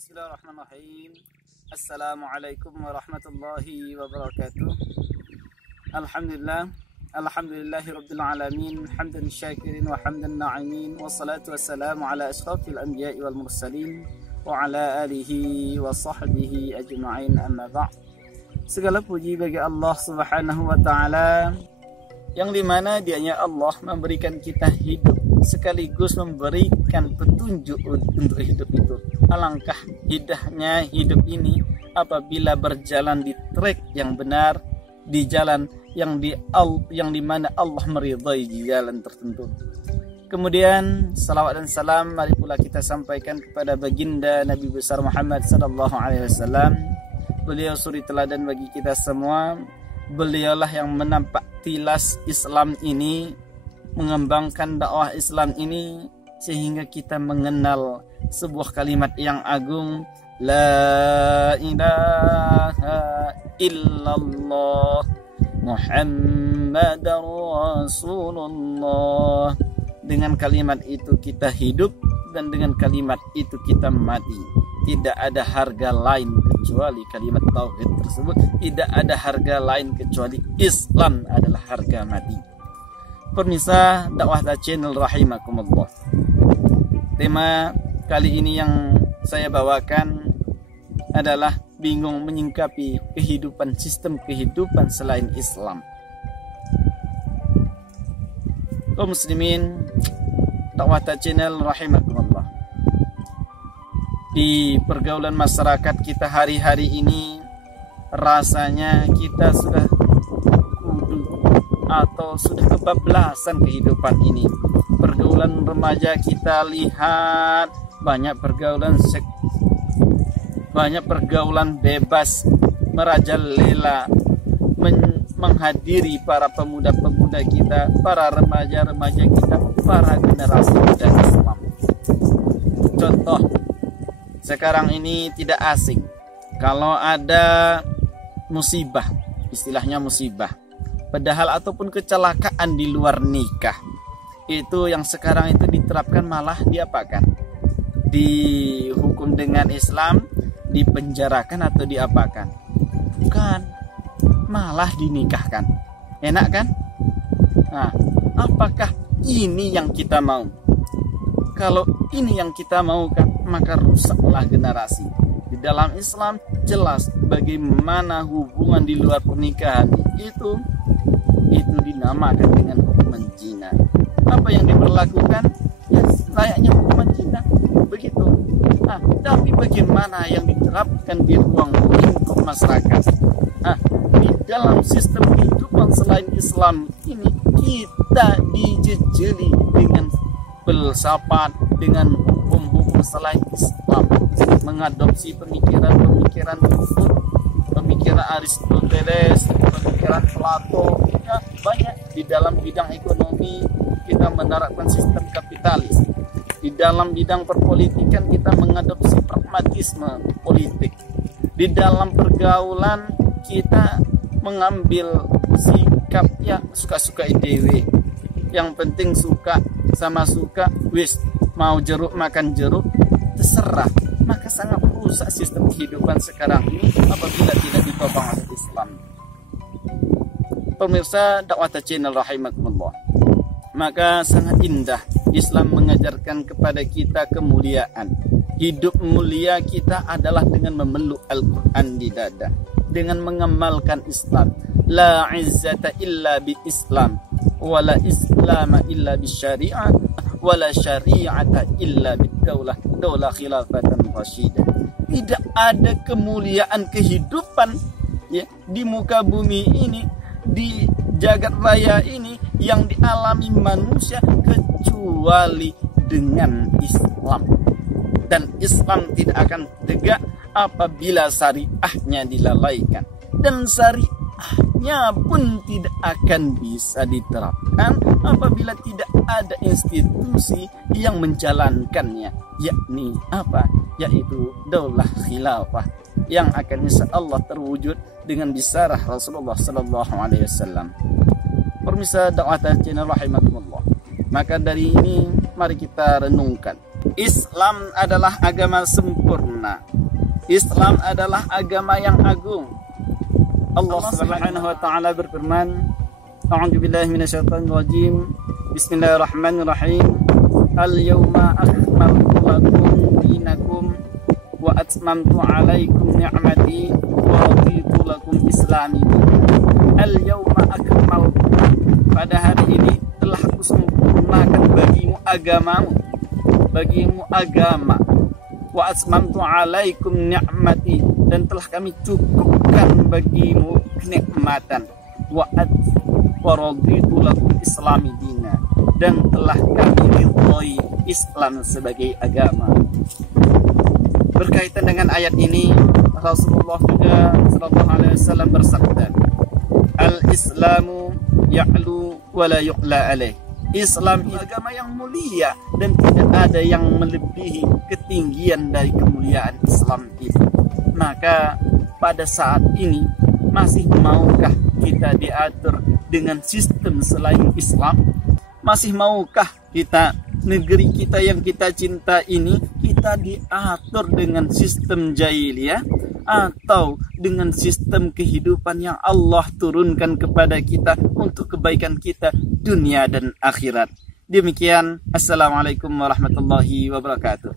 Bismillahirrahmanirrahim. Assalamualaikum warahmatullahi wabarakatuh. Alhamdulillahi rabbil alamin, hamdan syakirin wa hamdan na'imin, wassalatu wassalamu ala ashrafil anbiya'i wal mursalin wa ala alihi wa sahbihi ajma'in, amma ba'd. Segala puji bagi Allah Subhanahu wa ta'ala, yang dimana dianya Allah memberikan kita hidup sekaligus memberikan petunjuk untuk hidup itu. Alangkah indahnya hidup ini apabila berjalan di trek yang benar, di jalan yang dimana Allah meridai di jalan tertentu. Kemudian salawat dan salam mari pula kita sampaikan kepada baginda Nabi besar Muhammad sallallahu alaihi wasallam. Beliau suri teladan bagi kita semua. Beliaulah yang menampak tilas Islam ini, mengembangkan dakwah Islam ini sehingga kita mengenal sebuah kalimat yang agung, la ilaha illallah Muhammadar Rasulullah. Dengan kalimat itu kita hidup dan dengan kalimat itu kita mati. Tidak ada harga lain kecuali kalimat tauhid tersebut. Tidak ada harga lain kecuali Islam adalah harga mati. Pemirsa dakwah channel rahimakumullah. Tema kali ini yang saya bawakan adalah bingung menyingkapi kehidupan, sistem kehidupan selain Islam. Kaum muslimin dakwah channel rahimakumullah. Di pergaulan masyarakat kita hari-hari ini rasanya kita sudah sudah kebablasan kehidupan ini. Pergaulan remaja kita lihat banyak pergaulan bebas, merajalela, menghadiri para pemuda-pemuda kita, para remaja-remaja kita, para generasi muda Islam. Contoh, sekarang ini tidak asing kalau ada musibah, istilahnya musibah, padahal ataupun kecelakaan di luar nikah, itu yang sekarang itu diterapkan malah diapakan? Dihukum dengan Islam, dipenjarakan atau diapakan? Bukan, malah dinikahkan. Enak kan? Nah, apakah ini yang kita mau? Kalau ini yang kita mau kan, maka rusaklah generasi. Di dalam Islam jelas bagaimana hubungan di luar pernikahan itu dinamakan dengan hukuman zina. Apa yang diberlakukan ya layaknya hukuman zina, begitu. Nah, tapi bagaimana yang diterapkan di ruang lingkup masyarakat? Nah, di dalam sistem kehidupan selain Islam ini kita dijejeli dengan filsafat, dengan hukum-hukum selain Islam, mengadopsi pemikiran kufur, pemikiran Aristoteles, pemikiran Plato, ya banyak. Di dalam bidang ekonomi kita menerapkan sistem kapitalis. Di dalam bidang perpolitikan kita mengadopsi pragmatisme politik. Di dalam pergaulan kita mengambil sikap ya suka-suka IDW. Yang penting suka sama suka, wis mau jeruk makan jeruk, terserah. Maka sangat merusak sistem kehidupan sekarang ini apabila tidak ditopang oleh Islam. Pemirsa dakwah channel rahimakumullah, maka sangat indah Islam mengajarkan kepada kita kemuliaan. Hidup mulia kita adalah dengan memeluk Al-Quran di dada, dengan mengamalkan Islam. La izzata illa bi Islam, wala islama illa bi syari'ah, wala syari'ata illa bi daulah khilafatan rasyidah. Tidak ada kemuliaan kehidupan ya di muka bumi ini, di jagat raya ini yang dialami manusia kecuali dengan Islam. Dan Islam tidak akan tegak apabila syariahnya dilalaikan, dan syariahnya pun tidak akan bisa diterapkan apabila tidak ada institusi yang menjalankannya, yakni apa? Yaitu daulah khilafah yang akan insya Allah terwujud dengan bisarah Rasulullah sallallahu alaihi wasallam. Pemirsa dakwah channel rahimakumullah, maka dari ini mari kita renungkan Islam adalah agama sempurna. Islam adalah agama yang agung. Allah Subhanahu wa taala berfirman, A'udzu billahi minasyaitonir rajim. Bismillahirrahmanirrahim. Al-yawma akmaltu lakum dinakum wa atmamtu 'alaikum ni'mati wa raditu lakum islami. Al-yawma akmaltu, pada hari ini telah aku sempurnakan bagimu agama, wa atmamtu 'alaikum ni'mati, dan telah kami cukupkan bagimu kenikmatan, wa raditu lakum islami dina, dan telah kami ridhoi Islam sebagai agama. Berkaitan dengan ayat ini, Rasulullah juga sallallahu alaihi wasallam bersabda, Al-Islamu ya'lu wa la yu'la alaih. Islam agama yang mulia dan tidak ada yang melebihi ketinggian dari kemuliaan Islam itu. Maka pada saat ini masih maukah kita diatur dengan sistem selain Islam? Masih maukah kita, negeri kita yang kita cinta ini, kita diatur dengan sistem jahiliyah atau dengan sistem kehidupan yang Allah turunkan kepada kita untuk kebaikan kita dunia dan akhirat? Demikian, Assalamualaikum warahmatullahi wabarakatuh.